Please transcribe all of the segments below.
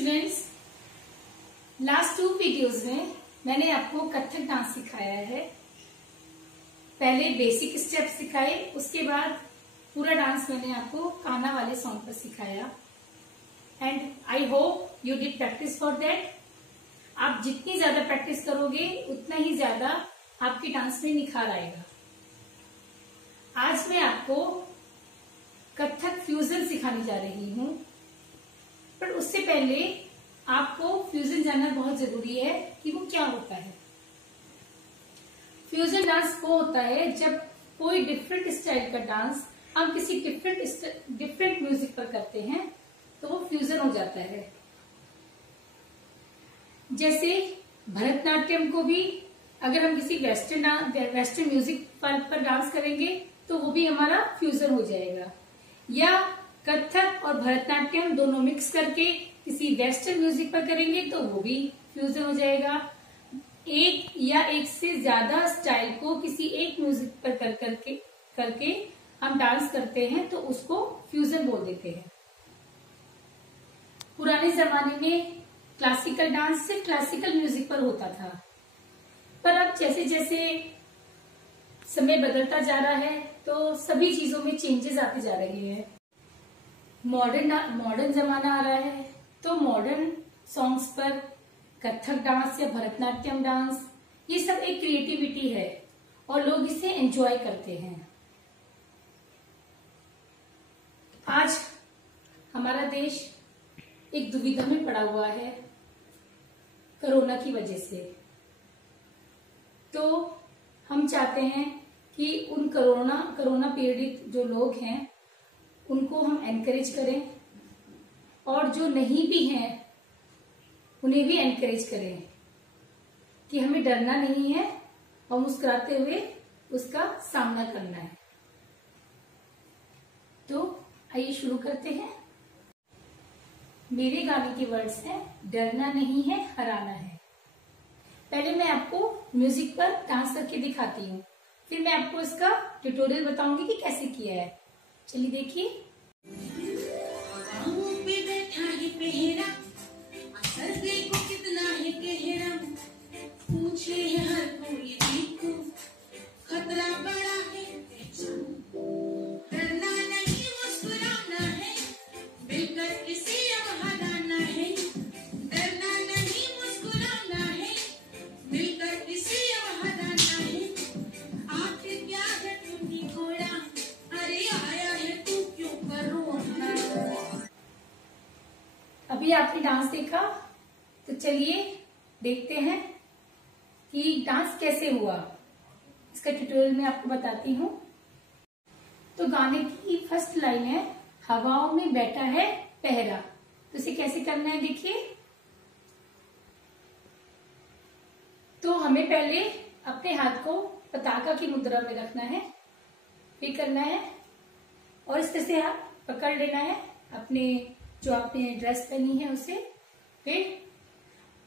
Students, last 2 videos में मैंने आपको कथक डांस सिखाया है। पहले बेसिक स्टेप्स सिखाए, उसके बाद पूरा डांस मैंने आपको काना वाले सॉन्ग पर सिखाया। And I hope you did practice for that. आप जितनी ज्यादा प्रैक्टिस करोगे उतना ही ज्यादा आपके डांस में निखार आएगा। आज मैं आपको कथक फ्यूजन सिखाने जा रही हूँ, पर उससे पहले आपको फ्यूजन जानना बहुत जरूरी है कि वो क्या होता है। फ्यूजन डांस वो होता है जब कोई डिफरेंट स्टाइल का डांस हम किसी डिफरेंट म्यूजिक पर करते हैं तो वो फ्यूजन हो जाता है। जैसे भरतनाट्यम को भी अगर हम किसी वेस्टर्न म्यूजिक पर डांस करेंगे तो वो भी हमारा फ्यूजन हो जाएगा, या कथक और भरतनाट्यम दोनों मिक्स करके किसी वेस्टर्न म्यूजिक पर करेंगे तो वो भी फ्यूजन हो जाएगा। एक या एक से ज्यादा स्टाइल को किसी एक म्यूजिक पर करके हम डांस करते हैं तो उसको फ्यूजन बोल देते हैं। पुराने जमाने में क्लासिकल डांस सिर्फ क्लासिकल म्यूजिक पर होता था, पर अब जैसे जैसे समय बदलता जा रहा है तो सभी चीजों में चेंजेस आते जा रहे हैं। मॉडर्न जमाना आ रहा है तो मॉडर्न सॉन्ग्स पर कथक डांस या भरतनाट्यम डांस, ये सब एक क्रिएटिविटी है और लोग इसे एंजॉय करते हैं। आज हमारा देश एक दुविधा में पड़ा हुआ है कोरोना की वजह से, तो हम चाहते हैं कि उन कोरोना पीड़ित जो लोग हैं उनको हम एनकरेज करें, और जो नहीं भी हैं उन्हें भी एनकरेज करें कि हमें डरना नहीं है और मुस्कुराते हुए उसका सामना करना है। तो आइए शुरू करते हैं। मेरे गाने के वर्ड्स हैं, डरना नहीं है, हराना है। पहले मैं आपको म्यूजिक पर डांस करके दिखाती हूँ, फिर मैं आपको इसका ट्यूटोरियल बताऊंगी कि कैसे किया है। चलिए देखिए। पे बैठा है पहरा, असर देखो कितना है गहरा, पूछे है हर कोई देखो, खतरा बड़ा है, डरना नहीं मुस्कुराना है, मिलकर किसी हराना है, डरना नहीं मुस्कुराना है, मिलकर किसी हराना है, आखिर क्या है तुमने घोड़ा, अरे आया है तू क्यों करोना। अभी आपने डांस देखा, तो चलिए देखते हैं कि डांस कैसे हुआ। इसका ट्यूटोरियल मैं आपको बताती हूँ। तो गाने की फर्स्ट लाइन है, हवाओं में बैठा है पहरा। तो इसे कैसे करना है देखिए। तो हमें पहले अपने हाथ को पताका की मुद्रा में रखना है, फिर करना है और इस तरह से हाथ पकड़ लेना है अपने जो आपने ड्रेस पहनी है उसे। फिर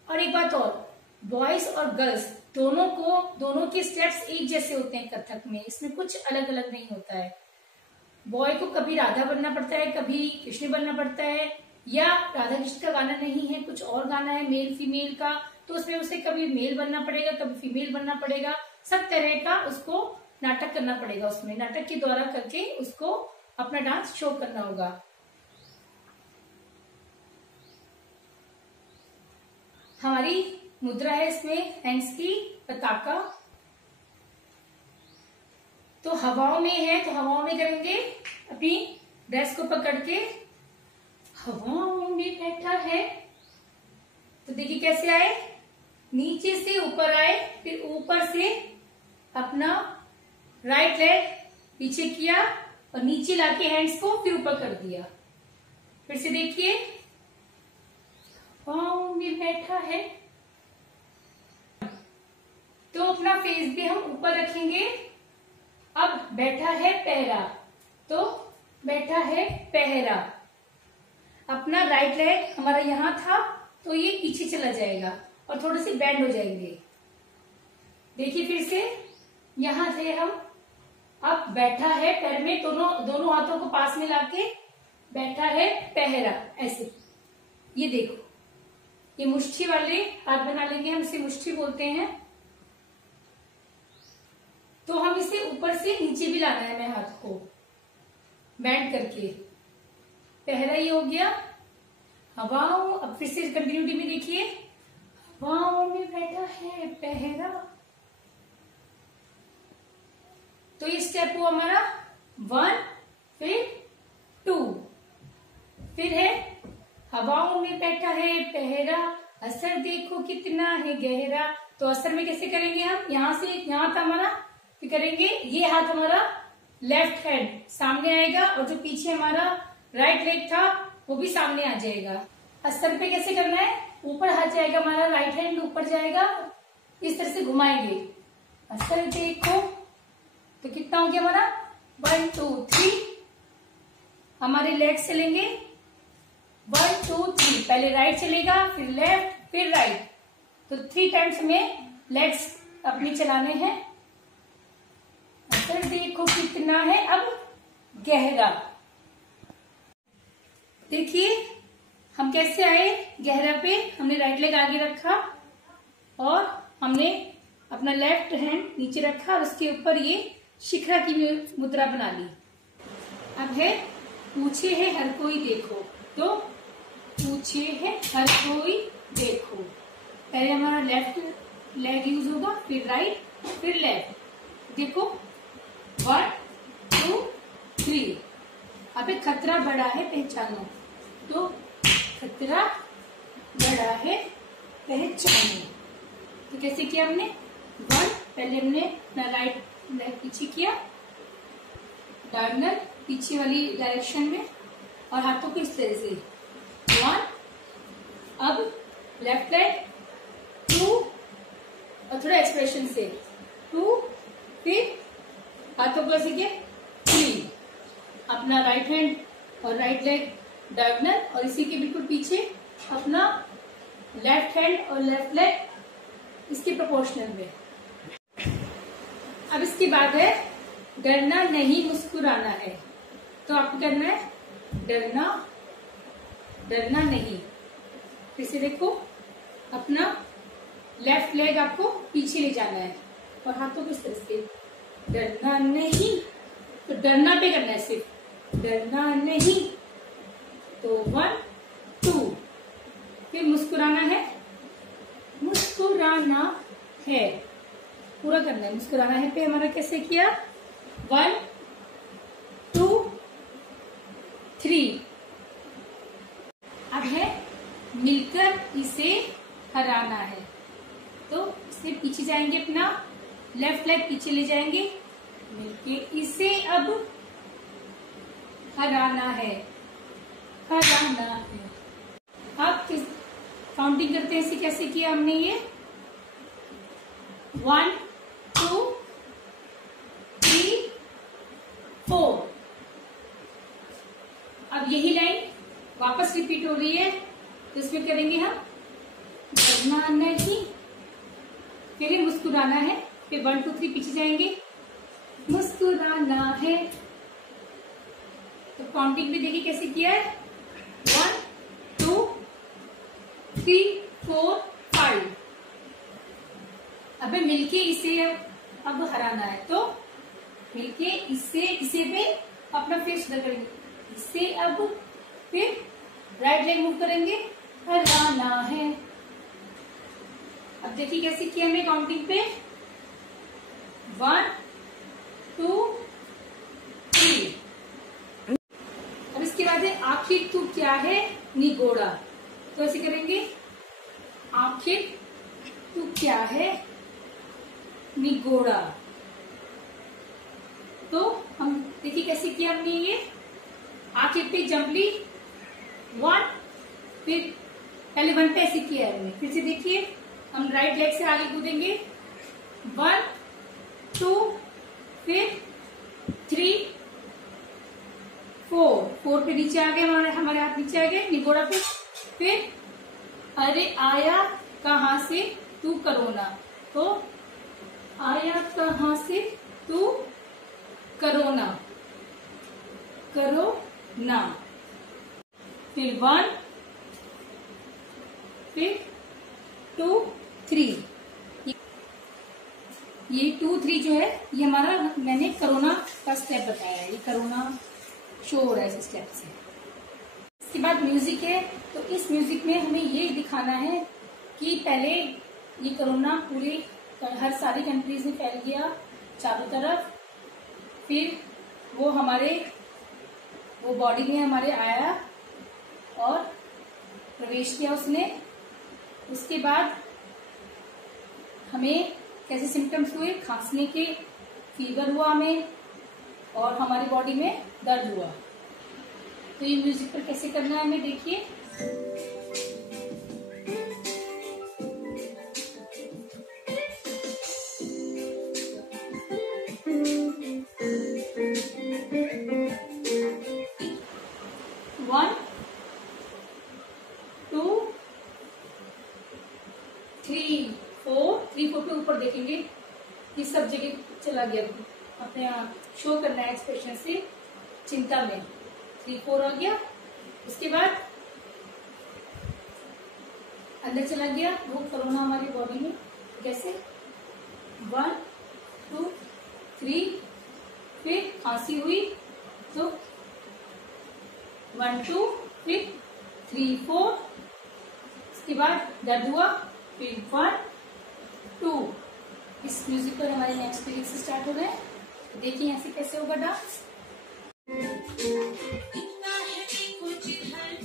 और एक बात और, बॉयज और गर्ल्स दोनों के स्टेप्स एक जैसे होते हैं कथक में, इसमें कुछ अलग अलग नहीं होता है। बॉय को कभी राधा बनना पड़ता है, कभी कृष्ण बनना पड़ता है, या राधा कृष्ण का गाना नहीं है, कुछ और गाना है मेल फीमेल का, तो उसमें उसे कभी मेल बनना पड़ेगा, कभी फीमेल बनना पड़ेगा। सब तरह का उसको नाटक करना पड़ेगा, उसमें नाटक के द्वारा करके उसको अपना डांस शो करना होगा। हमारी मुद्रा है इसमें हैंड्स की पताका। तो हवाओं में है तो हवाओं में करेंगे, अपनी ड्रेस को पकड़ के हवाओं में बैठा है। तो देखिए कैसे आए, नीचे से ऊपर आए, फिर ऊपर से अपना राइट लेग पीछे किया और नीचे लाके हैंड्स को फिर ऊपर कर दिया। फिर से देखिए, हवाओं में बैठा है। तो अपना फेस भी हम ऊपर रखेंगे। अब बैठा है पहरा, तो बैठा है पहरा। अपना राइट लेग हमारा यहां था तो ये पीछे चला जाएगा और थोड़े से बैंड हो जाएंगे। देखिए फिर से यहां थे हम, अब बैठा है पैर में दोनों हाथों को पास में लाके बैठा है पहरा, ऐसे। ये देखो ये मुष्टि वाले हाथ बना लेंगे, हम इसे मुष्टि बोलते हैं। तो हम इसे ऊपर से नीचे भी लाना है, मैं हाथ को बैंड करके। पहला ये हो गया हवाओं, अब फिर से कंटिन्यूटी में देखिए, हवाओं में बैठा है पहरा। तो ये स्टेप हुआ हमारा 1, फिर 2, फिर है हवाओं में बैठा है पहरा, असर देखो कितना है गहरा। तो असर में कैसे करेंगे हम, यहां से यहां था हमारा, फिर करेंगे ये हाथ हमारा लेफ्ट हैंड सामने आएगा और जो पीछे हमारा राइट लेग था वो भी सामने आ जाएगा। असर पे कैसे करना है, ऊपर हाथ जाएगा हमारा, राइट हैंड ऊपर जाएगा, इस तरह से घुमाएंगे। असर देखो तो कितना हो गया हमारा 1 2 3। हमारे लेग चलेंगे 1 2 3, पहले राइट चलेगा, फिर लेफ्ट, फिर राइट। तो 3 टाइम्स में लेग्स अपने चलाने हैं। असर देखो कितना है अब गहरा। देखिए हम कैसे आए गहरा पे, हमने राइट लेग आगे रखा और हमने अपना लेफ्ट हैंड नीचे रखा और उसके ऊपर ये शिखरा की मुद्रा बना ली। अब है पूछे है हर कोई देखो, तो पूछे है हर कोई देखो, पहले हमारा लेफ्ट लेग यूज होगा, फिर राइट, फिर लेफ्ट। देखो 1 2 3। अब एक खतरा बड़ा है पहचानो, तो खतरा बड़ा है पहचानो। तो कैसे किया हमने 1, पहले हमने अपना राइट लेग पीछे किया, डायगोनल पीछे वाली डायरेक्शन में, और हाथों को इस तरह से 1, अब लेफ्ट लेग 2, और थोड़ा एक्सप्रेशन से 2, फिर हाथों को ऐसे किया 3, अपना राइट हैंड और राइट लेग डायगोनल, और इसी के बिल्कुल पीछे अपना लेफ्ट हैंड और लेफ्ट लेग इसके प्रोपोर्शनल में। अब इसके बाद है डरना नहीं मुस्कुराना है, तो आपको करना है डरना नहीं। फिर से देखो, अपना लेफ्ट लेग आपको पीछे ले जाना है और हाथों को इस तरह से, डरना नहीं, तो डरना पे करना है सिर्फ, डरना नहीं। तो 1 2, फिर मुस्कुराना है, मुस्कुराना है, पूरा करना है। मुस्कुराना है पे हमारा कैसे किया 1 2 3। अब है मिलकर इसे हराना है, तो इसे पीछे जाएंगे, अपना लेफ्ट लेग पीछे ले जाएंगे, मिलके इसे अब हराना है, हराना है। अब किस काउंटिंग करते हैं, इसे कैसे किया हमने ये 1 2 3 4। अब यही लाइन वापस रिपीट हो रही है, तो इसमें करेंगे हम डरना नहीं, फिर मुस्कुराना है, फिर 1 2 3 पीछे जाएंगे, मुस्कुराना है। तो काउंटिंग भी देखिए कैसे किया है 1 2 3 4 5। अब मिलके इसे अब हराना है, तो मिलके इसे पे अपना फेस करेंगे, इसे अब फिर राइट लेग मूव करेंगे, हराना है। अब देखिए कैसे किया हमने काउंटिंग पे 1 2 3। अब इसके बाद है आखिर तू क्या है निगोड़ा, तो ऐसे करेंगे आखिर तू क्या है निगोड़ा। तो हम देखिए कैसे किया हमने ये, आखिर पे जंपली 1, फिर पहले 1 पे ऐसे किया है हमने, फिर से देखिए हम राइट लेग से आगे कूदेंगे 1 2, फिर 3 4 पे नीचे आ गए, हमारे हाथ नीचे आ गए निगोड़ा पे। फिर अरे आया कहाँ से तू करोना, तो आया कहाँ से तू करोना, करो ना। फिर 1 फिर 2 3। ये 2 3 जो है ये हमारा, मैंने कोरोना का स्टेप बताया है, ये कोरोना शो हो रहा है इस स्टेप से। इसके बाद म्यूजिक है, तो इस म्यूजिक में हमें ये दिखाना है कि पहले ये कोरोना पूरे हर सारी कंट्रीज में फैल गया चारों तरफ, फिर वो बॉडी में हमारे आया और प्रवेश किया उसने। उसके बाद हमें कैसे सिम्टम्स हुए, खांसने के, फीवर हुआ हमें और हमारी बॉडी में दर्द हुआ। तो ये म्यूजिक पर कैसे करना है हमें देखिए। 1 2 3 4। 3 4 पे ऊपर देखेंगे कि सब जगह चला गया, अपने शो करना है एक्सप्रेशन से, चिंता में 3 4 आ गया। उसके बाद अंदर चला गया वो कोरोना हमारी बॉडी में, कैसे 1 2 3। फिर खांसी हुई तो 1 2, फिर 3 4। उसके बाद दर्द हुआ, फिर 1 2। इस म्यूजिक पर हमारे नेक्स्ट पीरियड से स्टार्ट हो गए। देखिए यहाँ से कैसे होगा डांस। इतना है कि कुछ है,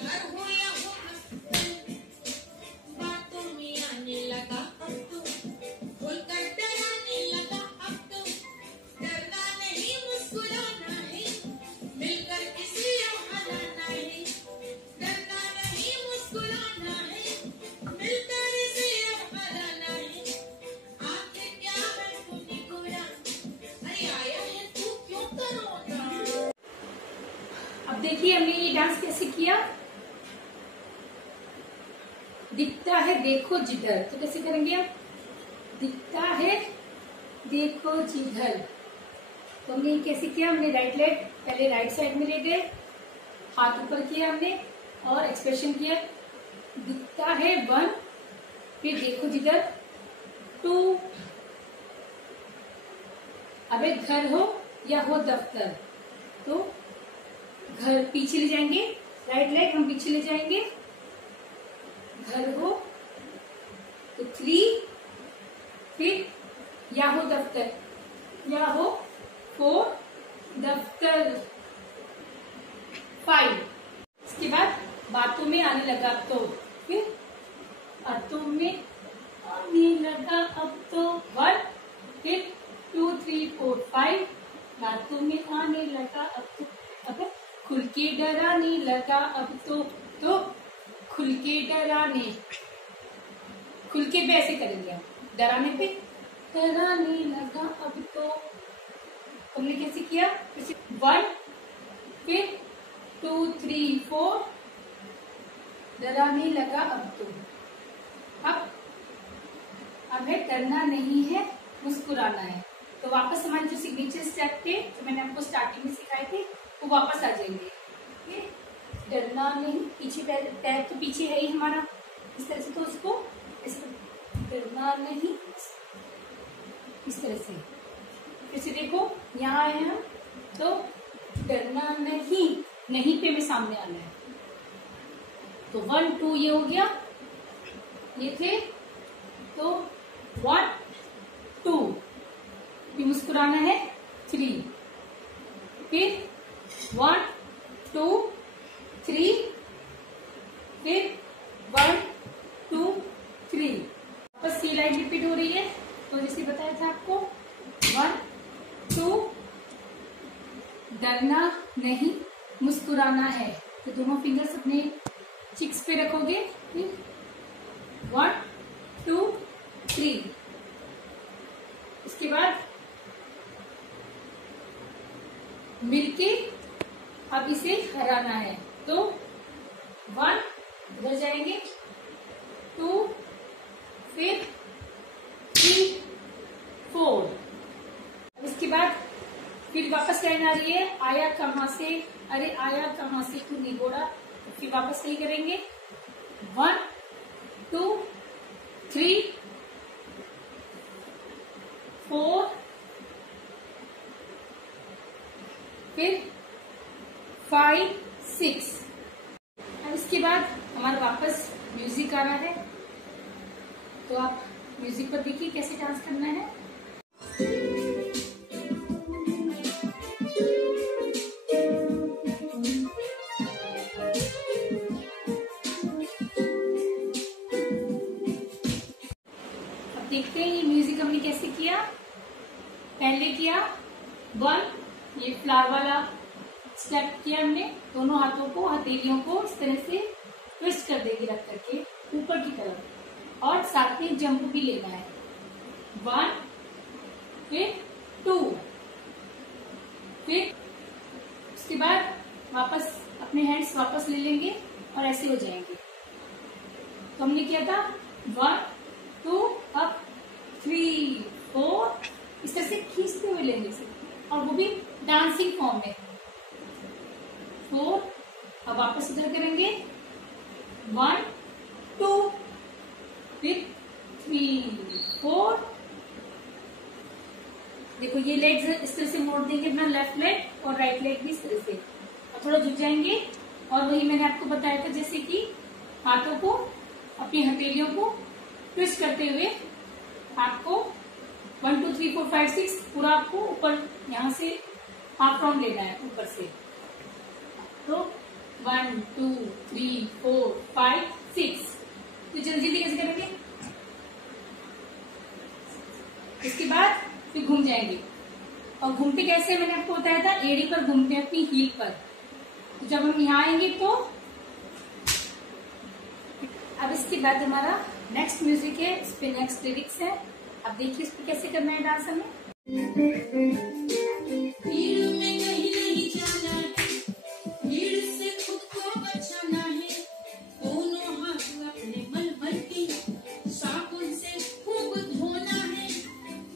घर हो या हो हॉस्पिटल, बातों में आने लगा अब तो, खुलकर डराने लगा अब तो, डरना नहीं मुस्कुराना है, मिलकर किसी हराना है, डरना नहीं मुस्कुराना है, मिलकर इसे हराना है, आखिर क्या है तूने गोरा, अरे आया है तू क्यों करोना। अब देखिए हमने ये डांस कैसे किया। दिखता है देखो जिधर, तो कैसे करेंगे हम, दिखता है देखो जिधर। तो हमने ये कैसे किया, हमने राइट लेग पहले राइट साइड में ले गए, हाथ ऊपर किया हमने और एक्सप्रेशन किया, दिखता है 1, फिर देखो जिधर 2। अबे घर हो या हो दफ्तर, तो घर पीछे ले जाएंगे, राइट लेग हम पीछे ले जाएंगे, घर हो तो 3, फिर या हो दफ्तर, या हो 4 दफ्तर 5। इसके बाद बातों में आने लगा अब तो, फिर बातों में आने लगा अब तो 1, फिर 2 3 4 5। बातों में आने लगा अब तो, अब खुल के डराने लगा अब तो खुल के डराने, खुल के भी ऐसे करेंगे हम, डराने पे डराने लगा अब तो। हमने कैसे किया, 1 फिर 2 3 4, डराने लगा अब तो। अब है डरना नहीं है मुस्कुराना है। तो वापस हमारे जो सिग्नेचर स्टेप थे जो मैंने आपको स्टार्टिंग में सिखाए थे वो वापस आ जाएंगे। ठीक, डरना नहीं, पीछे पैर तो पीछे है ही हमारा, इस तरह से, तो उसको डरना नहीं इस तरह से। फिर से देखो यहाँ आए हम, तो डरना नहीं, नहीं पे में सामने आना है। तो 1 2 ये हो गया, ये थे, तो 1 2 भी मुस्कुराना है 3, फिर 1 2 3, फिर 1 2 3। बस ये लाइन रिपीट हो रही है। तो जैसे बताया था आपको 1 2, डरना नहीं मुस्कुराना है, तो दोनों फिंगर्स अपने चिक्स पे रखोगे, फिर 1 2 3। इसके बाद मिलके अब इसे हराना है, तो 1 इधर जाएंगे, 2 फिर 3 4। अब इसके बाद फिर वापस लाइन आ रही है, आया कहाँ से, अरे आया कहाँ से तू निगोड़ा, फिर वापस नहीं करेंगे, 1 2 3 4, फिर 5 6। अब इसके बाद हमारा वापस म्यूजिक आ रहा है, तो आप म्यूजिक पर देखिए कैसे डांस करना है। अब देखते हैं ये म्यूजिक हमने कैसे किया। पहले किया 1, ये फ्लावर वाला स्टेप किया हमने। दोनों हाथों को, हथेलियों को इस तरह से ट्विस्ट कर देंगे रख करके ऊपर की तरफ, और साथ में जंप भी लेना है। 1, फिर 2, फिर उसके बाद वापस अपने हैंड्स वापस ले लेंगे और ऐसे हो जाएंगे। तो हमने किया था 1 2 अप 3 4, इस तरह से खींचते हुए लेंगे इसे, और वो भी डांसिंग फॉर्म में। 4, अब वापस इधर करेंगे 1 2, फिर 3 4। देखो ये लेग्स इस तरह से मोड़ देंगे, अपना लेफ्ट लेग और राइट लेग भी इस तरह से, और थोड़ा झुक जाएंगे। और वही मैंने आपको बताया था, जैसे कि हाथों को, अपनी हथेलियों को ट्विस्ट करते हुए हाथ को 1 2 3 4 5 6 पूरा आपको ऊपर यहाँ से हाफ राउंड लेना है ऊपर से। तो 1 2 3 4 5 6। तो जल्दी जल्दी कैसे करेंगे। इसके बाद फिर घूम जाएंगे, और घूमते कैसे मैंने आपको बताया था, एड़ी पर घूमते हैं, अपनी हील पर। तो जब हम यहाँ आएंगे तो अब इसके बाद हमारा नेक्स्ट म्यूजिक है, इस पे नेक्स्ट लिरिक्स है। अब देखिए इस पे कैसे करना है डांस हमें। भीड़ में कहीं नहीं जाना है, भीड़ से खुद को बचाना है। दोनों हाथ अपने मल के साबुन से खूब धोना है।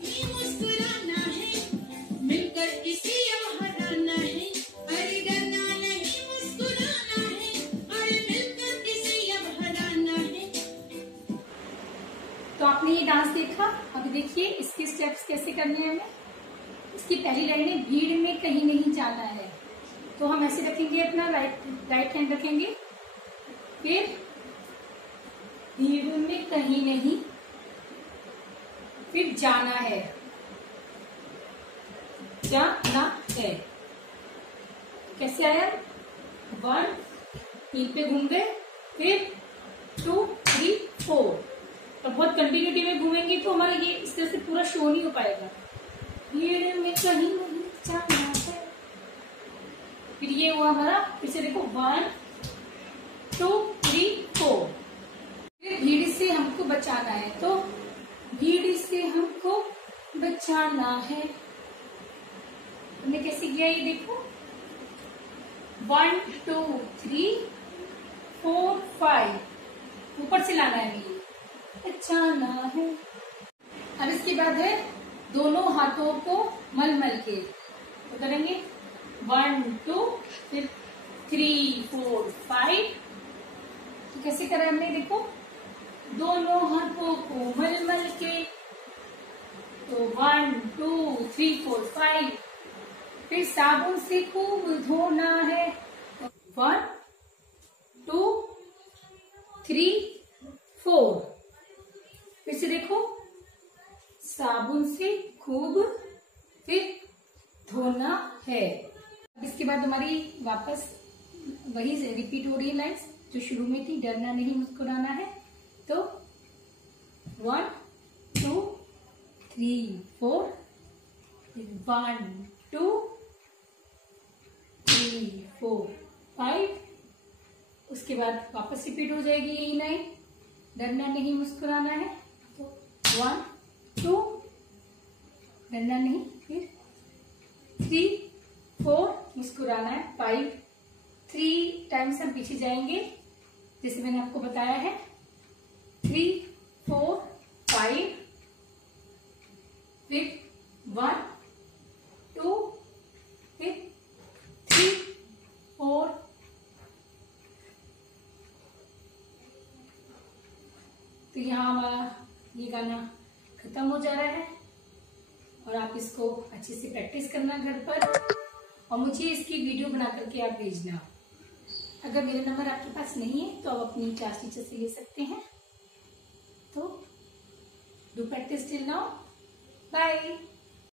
ये मुस्कुराना है, मिलकर इसी हटाना है। अरे डरना नहीं, मुस्कुराना है, अरे मिलकर इसी हटाना है। तो आपने ये डांस देखा। अभी देखिए इसके स्टेप्स कैसे करने हैं हमें। इसकी पहली लाइन है, भीड़ में कहीं नहीं जाना है। तो हम ऐसे रखेंगे, अपना राइट हैंड रखेंगे, फिर भीड़ में कहीं नहीं, फिर जाना है, जाना है। कैसे आया, 1 हील पे घूम गए, फिर 2 3 4। और बहुत कंटिन्यूटी में घूमेंगे तो हमारा ये इस तरह से पूरा शो नहीं हो पाएगा। भीड़ में कहीं नहीं जाना है, फिर ये हुआ हमारा। फिर से देखो 1 2 3 4। फिर भीड़ से हमको बचाना है, तो भीड़ से हमको बचाना है। हमने कैसे किया ये देखो, 1 2 3 4 5, ऊपर से लाना है, ये बचाना है। अब इसके बाद है दोनों हाथों को मल मल के तो करेंगे 1 2, फिर 3 4 5। तो कैसे करा हमने देखो, दोनों हाथों को मल मल के, तो 1 2 3 4 5। फिर साबुन से खूब धोना है, 1 2 3 4। फिर से देखो, साबुन से खूब फिर धोना है। अब इसके बाद हमारी वापस वही रिपीट हो रही है लाइन्स जो शुरू में थी, डरना नहीं मुस्कुराना है। तो 1 2 3 4, 1 2 3 4 5। उसके बाद वापस रिपीट हो जाएगी यही लाइन, डरना नहीं मुस्कुराना है। तो 1 2, डरना नहीं, फिर 3 4, मुस्कुराना है, 5। 3 टाइम्स हम पीछे जाएंगे जैसे मैंने आपको बताया है, 3 4 5, फिर 1 2, फिर 3 4 तो यहाँ हमारा ये गाना खत्म हो जा रहा है और आप इसको अच्छे से प्रैक्टिस करना घर पर और मुझे इसकी वीडियो बना करके आप भेजना। अगर मेरा नंबर आपके पास नहीं है तो आप अपनी क्लास टीचर से ले सकते हैं। तो do practice till now. Bye.